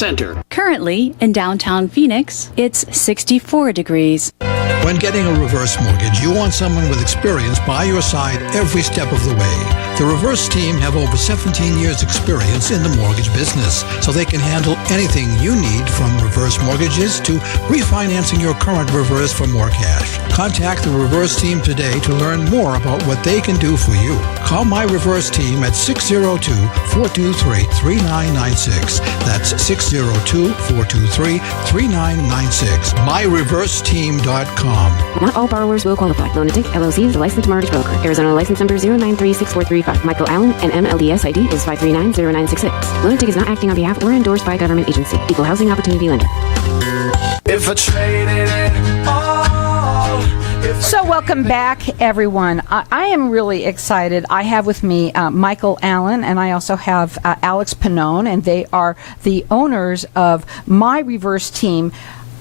Center. Currently, in downtown Phoenix, it's 64 degrees. When getting a reverse mortgage, you want someone with experience by your side every step of the way. The Reverse team have over 17 years experience in the mortgage business, so they can handle anything you need, from reverse mortgages to refinancing your current reverse for more cash. Contact the Reverse team today to learn more about what they can do for you. Call my Reverse team at 602-423-3996. That's 602-423-3996. MyReverseTeam.com. Not all borrowers will qualify. Lunatic LLC is a licensed mortgage broker. Arizona license number 0936435. Michael Allen, and MLDS ID is 5390966. Lunatic is not acting on behalf or endorsed by a government agency. Equal housing opportunity lender. If I traded it all. So welcome back, everyone. I am really excited. I have with me Michael Allen, and I also have Alex Pannone, and they are the owners of My Reverse Team.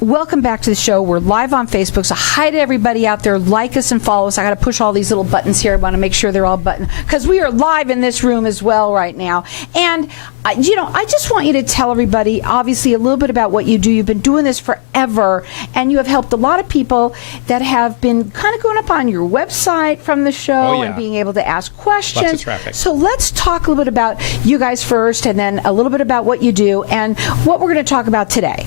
Welcome back to the show. We're live on Facebook, so hi to everybody out there. Like us and follow us. I got to push all these little buttons here. I want to make sure they're all buttoned, because we are live in this room as well right now. And, I just want you to tell everybody, obviously, a little bit about what you do. You've been doing this forever, and you have helped a lot of people that have been kind of going up on your website from the show and being able to ask questions. Lots of traffic. So let's talk a little bit about you guys first, and then a little bit about what you do and what we're going to talk about today.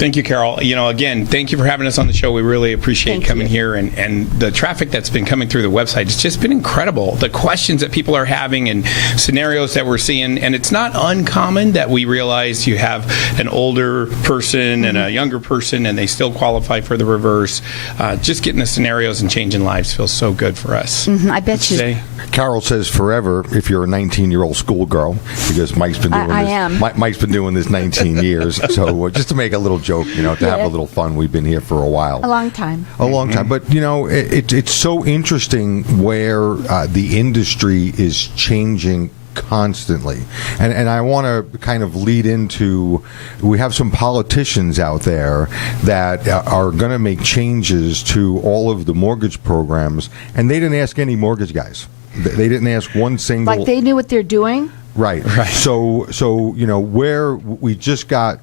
Thank you, Carol. Again, thank you for having us on the show. We really appreciate coming here, and the traffic that's been coming through the website has just been incredible. The questions that people are having and scenarios that we're seeing, and it's not uncommon that we realize you have an older person and a younger person, and they still qualify for the reverse. Just getting the scenarios and changing lives feels so good for us. I bet you. Carol says forever if you're a 19-year-old schoolgirl, because Mike's been doing this. Mike's been doing this 19 years. So just to make a little joke, to have a little fun, we've been here for a while. A long time. A long time. But, it's so interesting where the industry is changing constantly. And I want to kind of lead into, we have some politicians out there that are going to make changes to all of the mortgage programs, and they didn't ask any mortgage guys. They didn't ask one single. Like they knew what they're doing? Right. So where we just got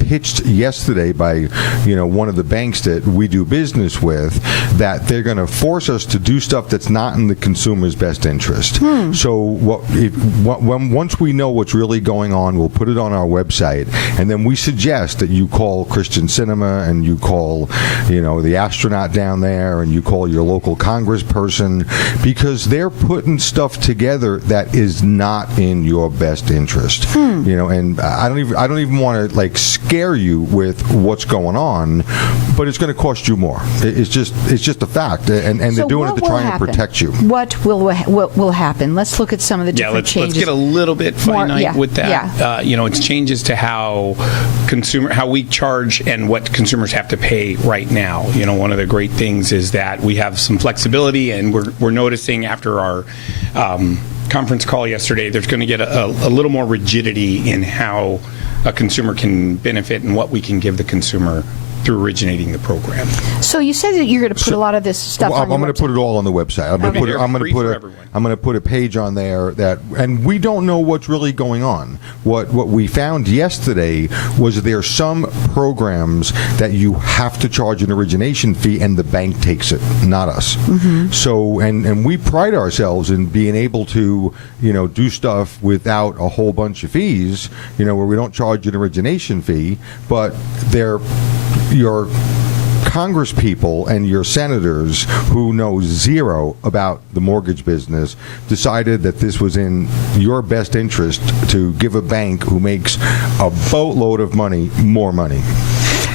pitched yesterday by one of the banks that we do business with, that they're going to force us to do stuff that's not in the consumer's best interest. So once we know what's really going on, we'll put it on our website, and then we suggest that you call Christian Cinema, and you call the astronaut down there, and you call your local congressperson, because they're putting stuff together that is not in your best interest. And I don't even want to scare you with what's going on, but it's going to cost you more. It's just a fact, and so they're doing it to try and protect you. What will happen? Let's look at some of the different changes. Let's get a little bit finite with that. It's changes to how we charge and what consumers have to pay right now. One of the great things is that we have some flexibility, and we're noticing after our conference call yesterday, there's going to get a little more rigidity in how a consumer can benefit and what we can give the consumer through originating the program. So you said that you're going to put a lot of this stuff on your website. I'm going to put it all on the website. I'm going to put a page on there and we don't know what's really going on. What we found yesterday was there are some programs that you have to charge an origination fee, and the bank takes it, not us. So and we pride ourselves in being able to do stuff without a whole bunch of fees, where we don't charge an origination fee, but your congresspeople and your senators who know zero about the mortgage business decided that this was in your best interest to give a bank who makes a boatload of money more money.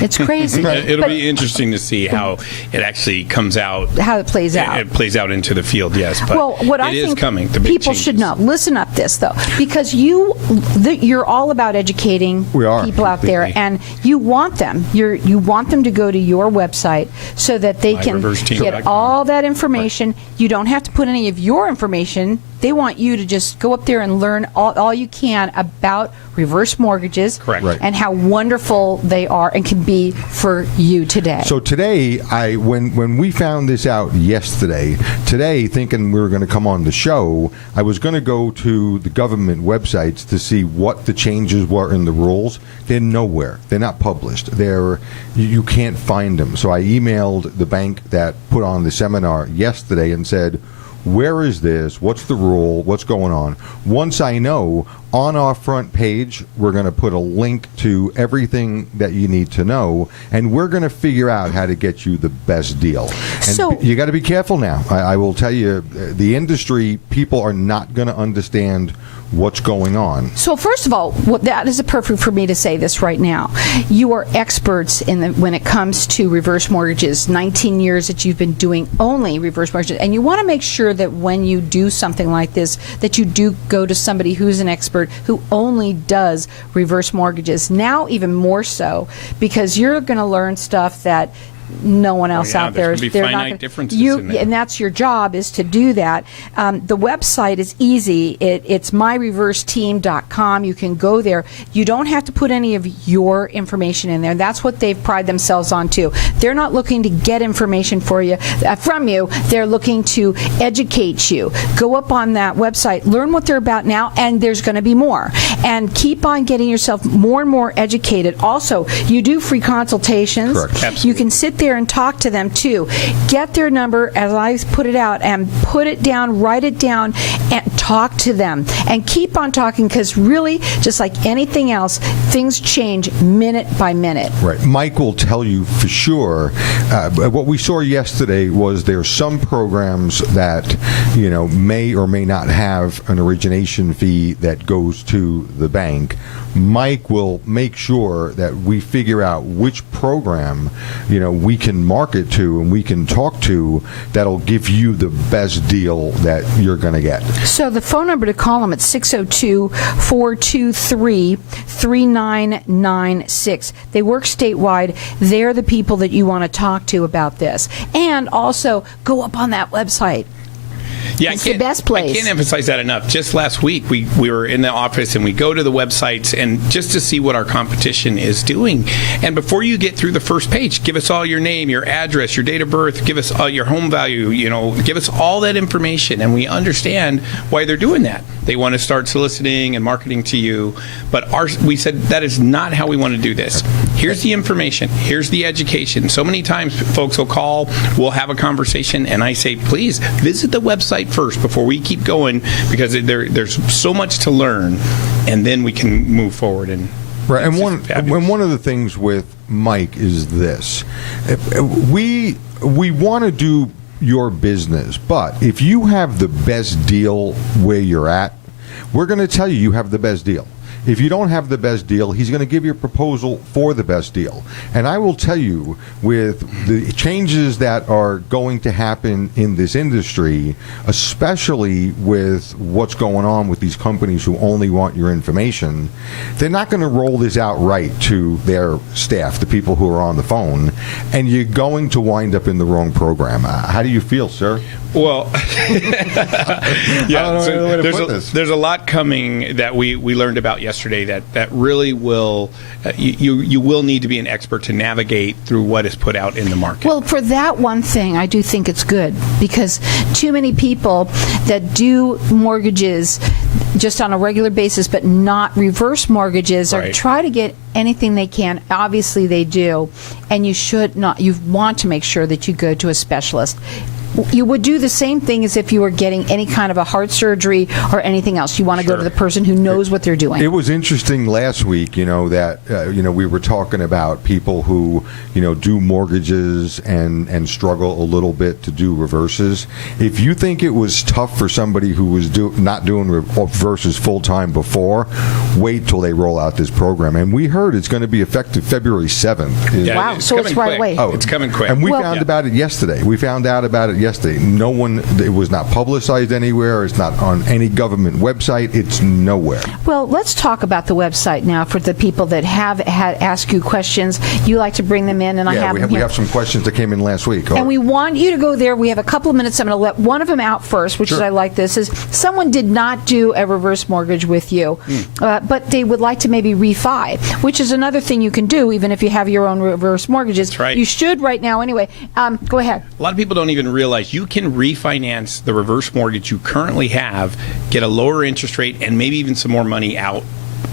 It's crazy. It'll be interesting to see how it actually comes out. How it plays out. It plays out into the field, yes. But what I is think coming. The big people changes. should know. Listen up this, though, because you're all about educating people out there, and you want them. You want them to go to your website so that they can get all that information. Right. You don't have to put any of your information They want you to just go up there and learn all you can about reverse mortgages. Correct. Right. And how wonderful they are and can be for you today. So today, when we found this out yesterday, thinking we were going to come on the show, I was going to go to the government websites to see what the changes were in the rules. They're nowhere. They're not published. You can't find them. So I emailed the bank that put on the seminar yesterday and said, where is this? What's the rule? What's going on? Once I know, on our front page, we're going to put a link to everything that you need to know, and we're going to figure out how to get you the best deal. And So- you got to be careful now. I will tell you, the industry, people are not going to understand what's going on. So first of all, that is perfect for me to say this right now. You are experts when it comes to reverse mortgages. 19 years that you've been doing only reverse mortgages, and you want to make sure that when you do something like this, that you do go to somebody who's an expert who only does reverse mortgages. Now, even more so, because you're going to learn stuff that no one else out there. There's going to be finite differences in there. And that's your job, is to do that. The website is easy. It's myreverseteam.com. You can go there. You don't have to put any of your information in there. That's what they've prided themselves on too. They're not looking to get information from you. They're looking to educate you. Go up on that website, learn what they're about now, and there's going to be more. And keep on getting yourself more and more educated. Also, you do free consultations. Correct. Absolutely. You can sit there and talk to them too. Get their number, as I put it out, and put it down, write it down, and talk to them. And keep on talking, because really, just like anything else, things change minute by minute. Right. Mike will tell you for sure. What we saw yesterday was there's some programs that, may or may not have an origination fee that goes to the bank. Mike will make sure that we figure out which program, we can market to and we can talk to that'll give you the best deal that you're going to get. So the phone number to call them at 602-423-3996. They work statewide. They're the people that you want to talk to about this. And also, go up on that website. Yeah, It's the best place. I can't emphasize that enough. Just last week, we were in the office and we go to the websites and just to see what our competition is doing. And before you get through the first page, give us all your name, your address, your date of birth, give us all your home value, give us all that information. And we understand why they're doing that. They want to start soliciting and marketing to you. But we said that is not how we want to do this. Here's the information. Here's the education. So many times folks will call, we'll have a conversation, and I say, please visit the website first before we keep going, because there's so much to learn, and then we can move forward. And Right, and one of the things with Mike is this: we want to do your business, but if you have the best deal where you're at, we're going to tell you have the best deal. If you don't have the best deal, he's going to give you a proposal for the best deal. And I will tell you, with the changes that are going to happen in this industry, especially with what's going on with these companies who only want your information, they're not going to roll this out right to their staff, the people who are on the phone, and you're going to wind up in the wrong program. How do you feel, sir? Well, yeah, there's a lot coming that we learned about yesterday that really will, you will need to be an expert to navigate through what is put out in the market. Well, for that one thing, I do think it's good, because too many people that do mortgages just on a regular basis but not reverse mortgages Right. or try to get anything they can. Obviously they do, and you should not. You want to make sure that you go to a specialist. You would do the same thing as if you were getting any kind of a heart surgery or anything else. You want to go to the person who knows what they're doing. It was interesting last week, that we were talking about people who, do mortgages and struggle a little bit to do reverses. If you think it was tough for somebody who was not doing reverses full time before, wait till they roll out this program. And we heard it's going to be effective February 7th. Yeah, wow, so it's right away. Oh, it's coming quick. And we found about it yesterday. We found out about it yesterday. No one, it was not publicized anywhere. It's not on any government website. It's nowhere. Well, let's talk about the website now for the people that have had asked you questions. You like to bring them in, and I have them we here. have some questions that came in last week. And we want you to go there. We have a couple of minutes. I'm going to let one of them out first, which is, I like this, is someone did not do a reverse mortgage with you, but they would like to maybe refi, which is another thing you can do even if you have your own reverse mortgages. That's right. You should right now anyway. Go ahead. A lot of people don't even realize you can refinance the reverse mortgage you currently have, get a lower interest rate, and maybe even some more money out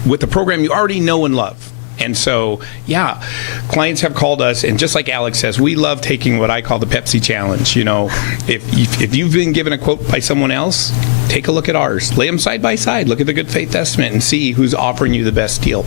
with the program you already know and love. And so, yeah, clients have called us, and just like Alex says, we love taking what I call the Pepsi challenge. You know, if you've been given a quote by someone else, take a look at ours. Lay them side by side. Look at the good faith estimate and see who's offering you the best deal.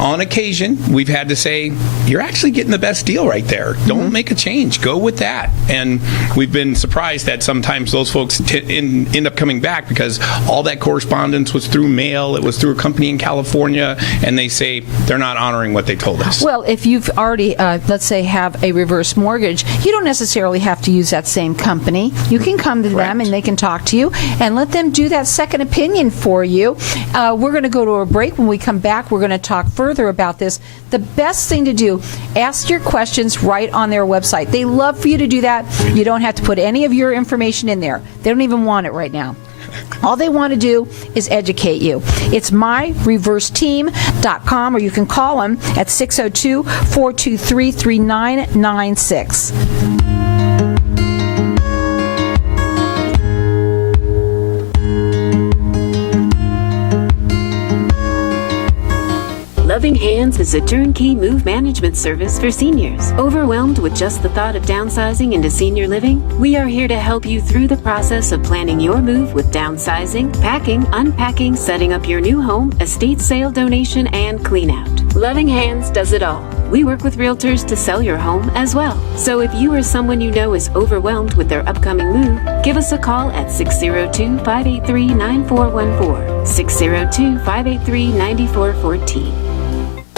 On occasion, we've had to say, you're actually getting the best deal right there. Don't make a change. Go with that. And we've been surprised that sometimes those folks end up coming back because all that correspondence was through mail. It was through a company in California, and they say they're not honoring what they told us. Well, if you've already, let's say, have a reverse mortgage, you don't necessarily have to use that same company. You can come to them and they can talk to you and let them do that second opinion for you. We're going to go to a break. When we come back, we're going to talk further about this. The best thing to do, ask your questions right on their website. They love for you to do that. You don't have to put any of your information in there. They don't even want it right now. All they want to do is educate you. It's myreverseteam.com, or you can call them at 602-423-3996. Loving Hands is a turnkey move management service for seniors. Overwhelmed with just the thought of downsizing into senior living? We are here to help you through the process of planning your move with downsizing, packing, unpacking, setting up your new home, estate sale donation, and clean out. Loving Hands does it all. We work with realtors to sell your home as well. So if you or someone you know is overwhelmed with their upcoming move, give us a call at 602-583-9414, 602-583-9414.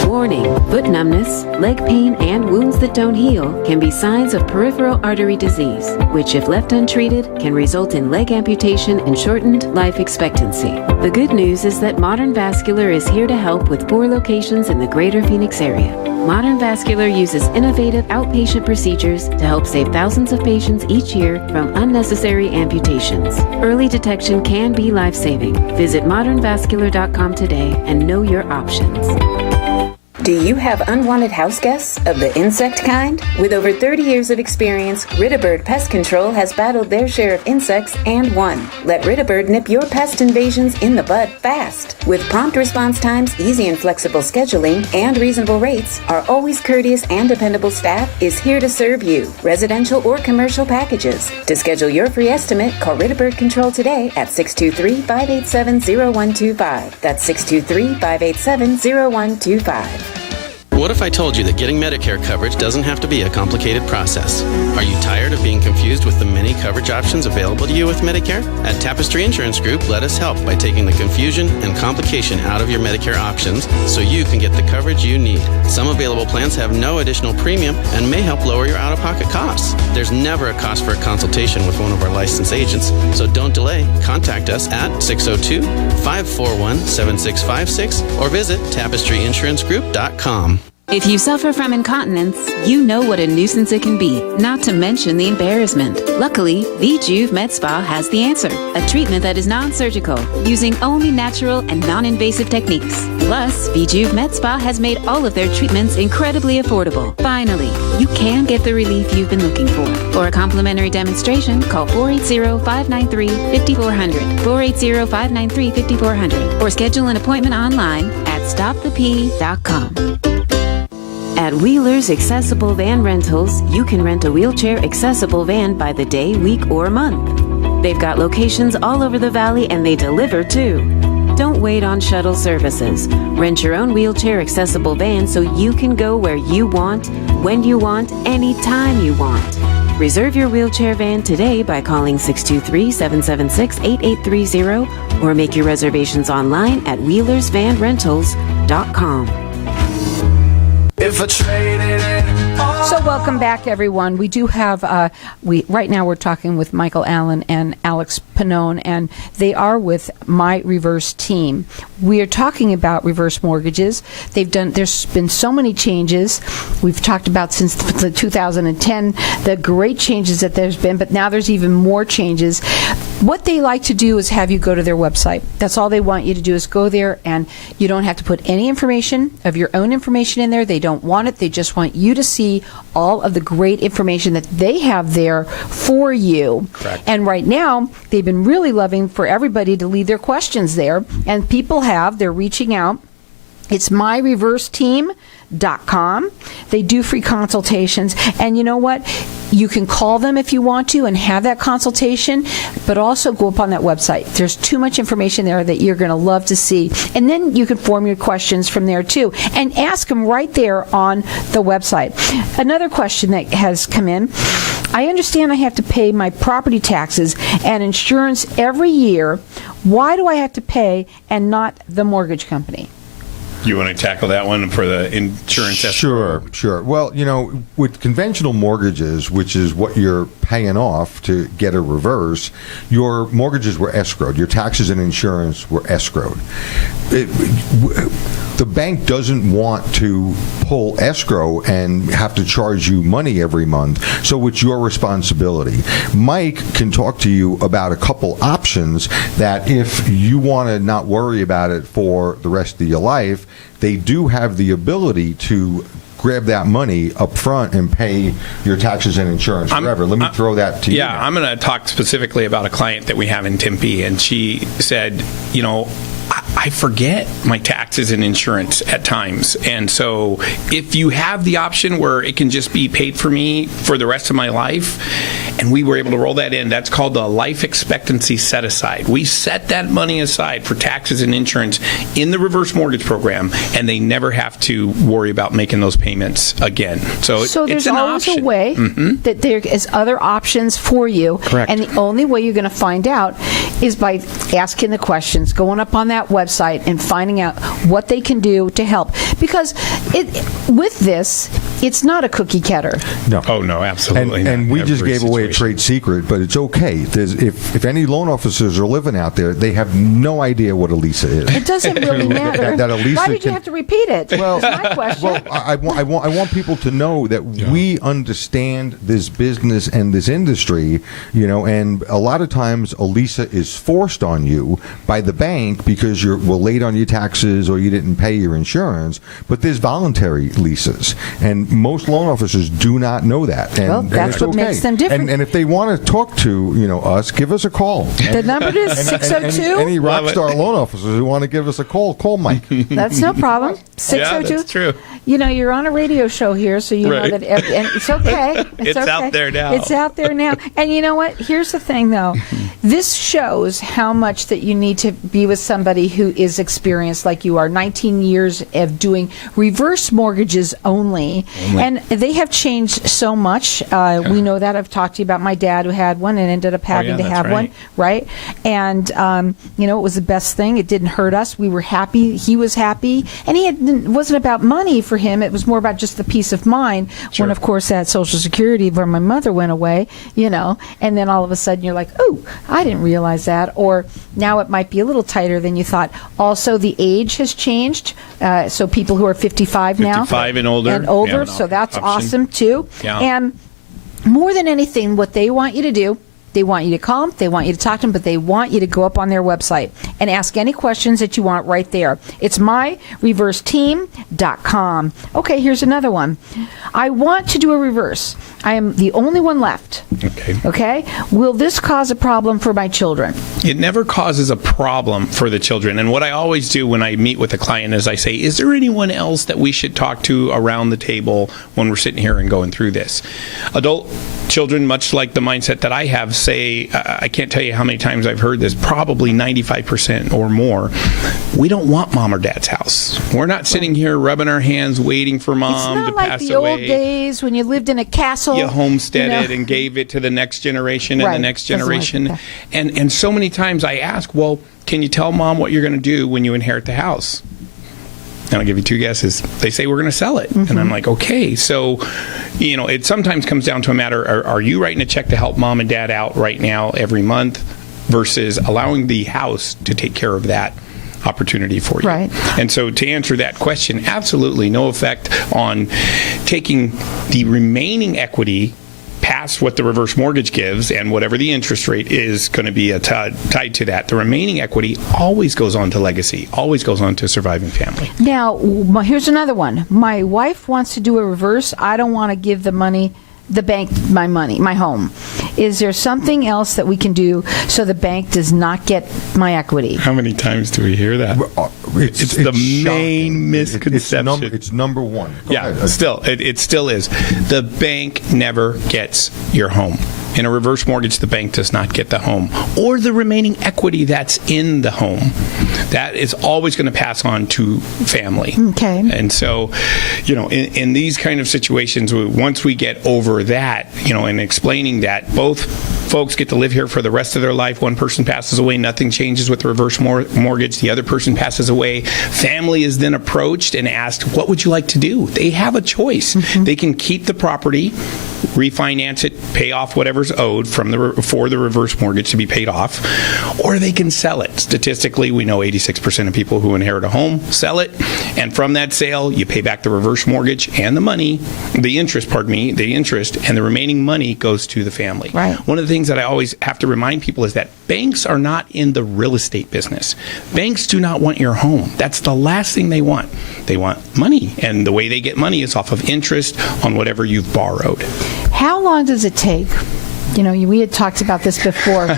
Warning, foot numbness, leg pain, and wounds that don't heal can be signs of peripheral artery disease, which, if left untreated, can result in leg amputation and shortened life expectancy. The good news is that Modern Vascular is here to help with 4 locations in the greater Phoenix area. Modern Vascular uses innovative outpatient procedures to help save thousands of patients each year from unnecessary amputations. Early detection can be life-saving. Visit modernvascular.com today and know your options. Do you have unwanted house guests of the insect kind? With over 30 years of experience, Rid-A-Bird Pest Control has battled their share of insects and won. Let Rid-A-Bird nip your pest invasions in the bud fast. With prompt response times, easy and flexible scheduling, and reasonable rates, our always courteous and dependable staff is here to serve you, residential or commercial packages. To schedule your free estimate, call Rid-A-Bird Control today at 623-587-0125. That's 623-587-0125. What if I told you that getting Medicare coverage doesn't have to be a complicated process? Are you tired of being confused with the many coverage options available to you with Medicare? At Tapestry Insurance Group, let us help by taking the confusion and complication out of your Medicare options so you can get the coverage you need. Some available plans have no additional premium and may help lower your out-of-pocket costs. There's never a cost for a consultation with one of our licensed agents, so don't delay. Contact us at 602-541-7656 or visit tapestryinsurancegroup.com. If you suffer from incontinence, you know what a nuisance it can be, not to mention the embarrassment. Luckily, VJuve Med Spa has the answer, a treatment that is non-surgical, using only natural and non-invasive techniques. Plus, VJuve Med Spa has made all of their treatments incredibly affordable. Finally, you can get the relief you've been looking for. For a complimentary demonstration, call 480-593-5400, 480-593-5400, or schedule an appointment online at stopthep.com. At Wheeler's Accessible Van Rentals, you can rent a wheelchair-accessible van by the day, week, or month. They've got locations all over the valley, and they deliver, too. Don't wait on shuttle services. Rent your own wheelchair-accessible van so you can go where you want, when you want, anytime you want. Reserve your wheelchair van today by calling 623-776-8830 or make your reservations online at wheelersvanrentals.com. If I traded it all So welcome back, everyone. We do have, right now we're talking with Michael Allen and Alex Pannone, and they are with My Reverse Team. We are talking about reverse mortgages. There's been so many changes. We've talked about since 2010, the great changes that there's been, but now there's even more changes. What they like to do is have you go to their website. That's all they want you to do is go there, and you don't have to put any information of your own information in there. They don't want it. They just want you to see all of the great information that they have there for you. Correct. And right now, they've been really loving for everybody to leave their questions there, and people they're reaching out. It's myreverseteam.com. They do free consultations. And you know what? You can call them if you want to and have that consultation, but also go up on that website. There's too much information there that you're going to love to see. And then you can form your questions from there, too, and ask them right there on the website. Another question that has come in. I understand I have to pay my property taxes and insurance every year. Why do I have to pay and not the mortgage company? You want to tackle that one for the insurance? Sure. Well, with conventional mortgages, which is what you're paying off to get a reverse, your mortgages were escrowed. Your taxes and insurance were escrowed. The bank doesn't want to pull escrow and have to charge you money every month, so it's your responsibility. Mike can talk to you about a couple options that if you want to not worry about it for the rest of your life, they do have the ability to grab that money up front and pay your taxes and insurance forever. Let me throw that to you. Yeah, I'm going to talk specifically about a client that we have in Tempe, and she said, I forget my taxes and insurance at times. And so if you have the option where it can just be paid for me for the rest of my life, and we were able to roll that in, that's called the life expectancy set aside. We set that money aside for taxes and insurance in the reverse mortgage program, and they never have to worry about making those payments again. So there's it's an always option. A way that there is other options for you. Correct. And the only way you're going to find out is by asking the questions, going up on that website and finding out what they can do to help. Because with this, it's not a cookie cutter. No. Oh, no, absolutely not. And we just Every gave away a situation. trade secret, but it's okay. If any loan officers are living out there, they have no idea what ELISA is. It doesn't really matter. That ELISA Why did you have to repeat it? Well, That's my question. Well, I want people to know that we understand this business and this industry, and a lot of times ELISA is forced on you by the bank because you're late on your taxes or you didn't pay your insurance, but there's voluntary leases, and most loan officers do not know that. And, well, that's it's what okay. makes them different. And if they want to talk to us, give us a call. The number is 602. Any rock star loan officers who want to give us a call Mike. That's no problem. 602. Yeah, that's true. You're on a radio show here, so you know that and it's okay. It's okay. out there now. It's out there now. And you know what? Here's the thing, though. This shows how much that you need to be with somebody who is experienced like you are. 19 years of doing reverse mortgages only. And they have changed so much. We know that. I've talked to you about my dad who had one and ended up having to have one, right? And, it was the best thing. It didn't hurt us. We were happy. He was happy. And it wasn't about money for him. It was more about just the peace of mind when, of course, that Social Security where my mother went away, and then all of a sudden you're like, oh, I didn't realize that. Or now it might be a little tighter than you thought. Also, the age has changed. So people who are 55 now. 55 and older. So that's awesome, too. Yeah. And more than anything, what they want you to do, they want you to call them, they want you to talk to them, but they want you to go up on their website and ask any questions that you want right there. It's myreverseteam.com. Okay, here's another one. I want to do a reverse. I am the only one left. Okay? Will this cause a problem for my children? It never causes a problem for the children. And what I always do when I meet with a client is I say, is there anyone else that we should talk to around the table when we're sitting here and going through this? Adult children, much like the mindset that I have, say, I can't tell you how many times I've heard this, probably 95% or more, we don't want mom or dad's house. We're not sitting here rubbing our hands waiting for mom to pass away. It's not like the old days when you lived in a castle. You homesteaded and gave it to the next generation and the next generation. Like and so many times I ask, well, can you tell mom what you're going to do when you inherit the house? And I'll give you 2 guesses. They say we're going to sell it. And I'm like, okay. So, it sometimes comes down to a matter, are you writing a check to help mom and dad out right now every month versus allowing the house to take care of that opportunity for you? Right. And so to answer that question, absolutely no effect on taking the remaining equity past what the reverse mortgage gives and whatever the interest rate is going to be tied to that. The remaining equity always goes on to legacy, always goes on to surviving family. Now, here's another one. My wife wants to do a reverse. I don't want to give the bank my money, my home. Is there something else that we can do so the bank does not get my equity? How many times do we hear that? It's the main misconception. It's number one. It still is. The bank never gets your home. In a reverse mortgage, the bank does not get the home or the remaining equity that's in the home. That is always going to pass on to family. Okay. And so, in these kind of situations, once we get over that, and explaining that both folks get to live here for the rest of their life. One person passes away, nothing changes with the reverse mortgage. The other person passes away. Family is then approached and asked, what would you like to do? They have a choice. They can keep the property, refinance it, pay off whatever's owed for the reverse mortgage to be paid off, or they can sell it. Statistically, we know 86% of people who inherit a home sell it, and from that sale, you pay back the reverse mortgage and the interest, and the remaining money goes to the family. Right. One of the things that I always have to remind people is that banks are not in the real estate business. Banks do not want your home. That's the last thing they want. They want money, and the way they get money is off of interest on whatever you've borrowed. How long does it take? We had talked about this before.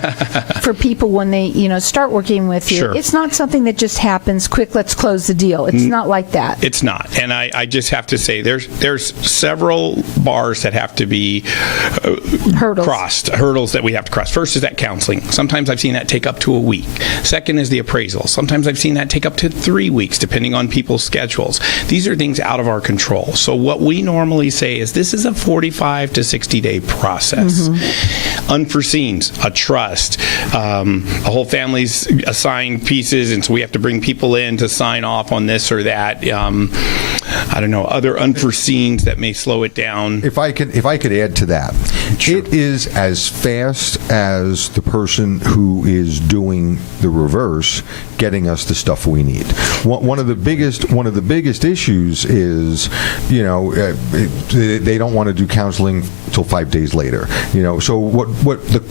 For people when they, start working with you, Sure. It's not something that just happens quick. Let's close the deal. It's not like that. It's not, and I just have to say there's several bars that have to be hurdles that we have to cross. First is that counseling. Sometimes I've seen that take up to a week. Second is the appraisal. Sometimes I've seen that take up to 3 weeks, depending on people's schedules. These are things out of our control. So what we normally say is this is a 45 to 60-day process. Unforeseens, a trust, a whole family's assigned pieces, and so we have to bring people in to sign off on this or that. I don't know, other unforeseens that may slow it down. If I could add to that, sure. It is as fast as the person who is doing the reverse getting us the stuff we need. One of the biggest issues is, they don't want to do counseling until 5 days later. So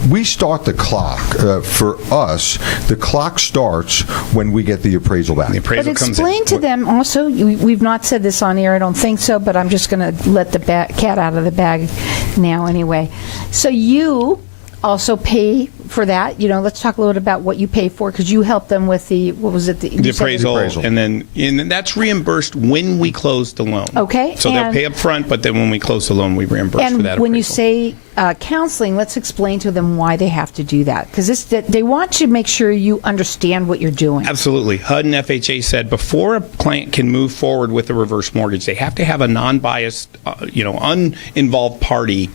we start the clock for us. The clock starts when we get the appraisal back. The appraisal but explain to them also. We've not said this on air. I don't think so, but I'm just going to let the cat out of the bag now anyway. So you also pay for that. Let's talk a little bit about what you pay for, because you help them with the appraisal, and then that's reimbursed when we close the loan. Okay. So they'll pay up front, but then when we close the loan, we reimburse for that appraisal. And when you say counseling, let's explain to them why they have to do that, because they want to make sure you understand what you're doing. Absolutely. HUD and FHA said before a client can move forward with a reverse mortgage, they have to have a non-biased, uninvolved party.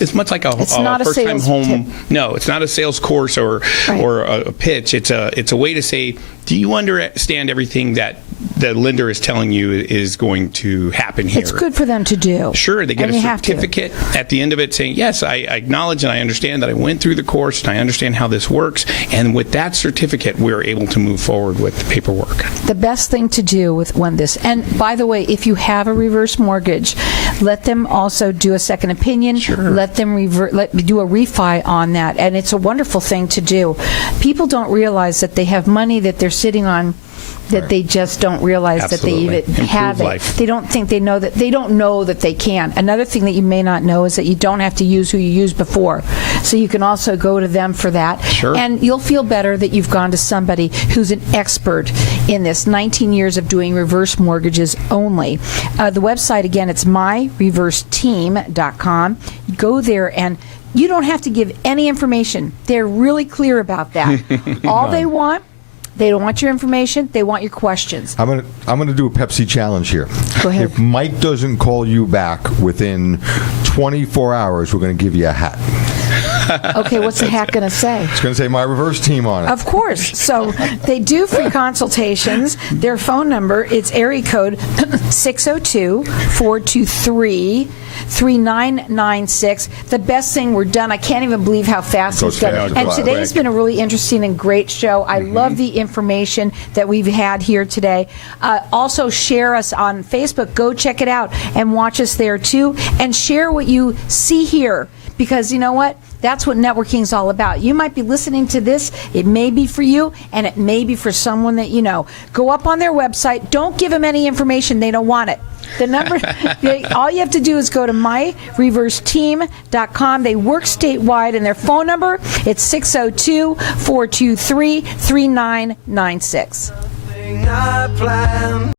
It's much like a first-time home. No, it's not a sales course or a pitch. It's a way to say, do you understand everything that the lender is telling you is going to happen here? It's good for them to do. Sure, they get a certificate at the end of it saying, yes, I acknowledge and I understand that I went through the course and I understand how this works. And with that certificate, we're able to move forward with the paperwork. The best thing to do and by the way, if you have a reverse mortgage, let them also do a second opinion. Sure. Let them do a refi on that, and it's a wonderful thing to do. People don't realize that they have money that they're sitting on that they just don't realize Absolutely. that they even have it. Life. They don't think they know that. They don't know that they can. Another thing that you may not know is that you don't have to use who you used before. So you can also go to them for that. Sure. And you'll feel better that you've gone to somebody who's an expert in this. 19 years of doing reverse mortgages only. The website, again, it's myreverseteam.com. Go there and you don't have to give any information. They're really clear about that. All they want, they don't want your information. They want your questions. I'm gonna do a Pepsi challenge here. Go ahead. If Mike doesn't call you back within 24 hours, we're going to give you a hat. Okay, what's the hack going to say? It's going to say My Reverse Team on it. Of course. So they do free consultations. Their phone number, it's area code 602-423-3996. The best thing, we're done. I can't even believe how fast it's done. And today's been a really interesting and great show. I love the information that we've had here today. Also, share us on Facebook. Go check it out and watch us there too. And share what you see here. Because you know what? That's what networking is all about. You might be listening to this. It may be for you, and it may be for someone that you know. Go up on their website. Don't give them any information. They don't want it. The number, all you have to do is go to myreverseteam.com. They work statewide, and their phone number, it's 602-423-3996.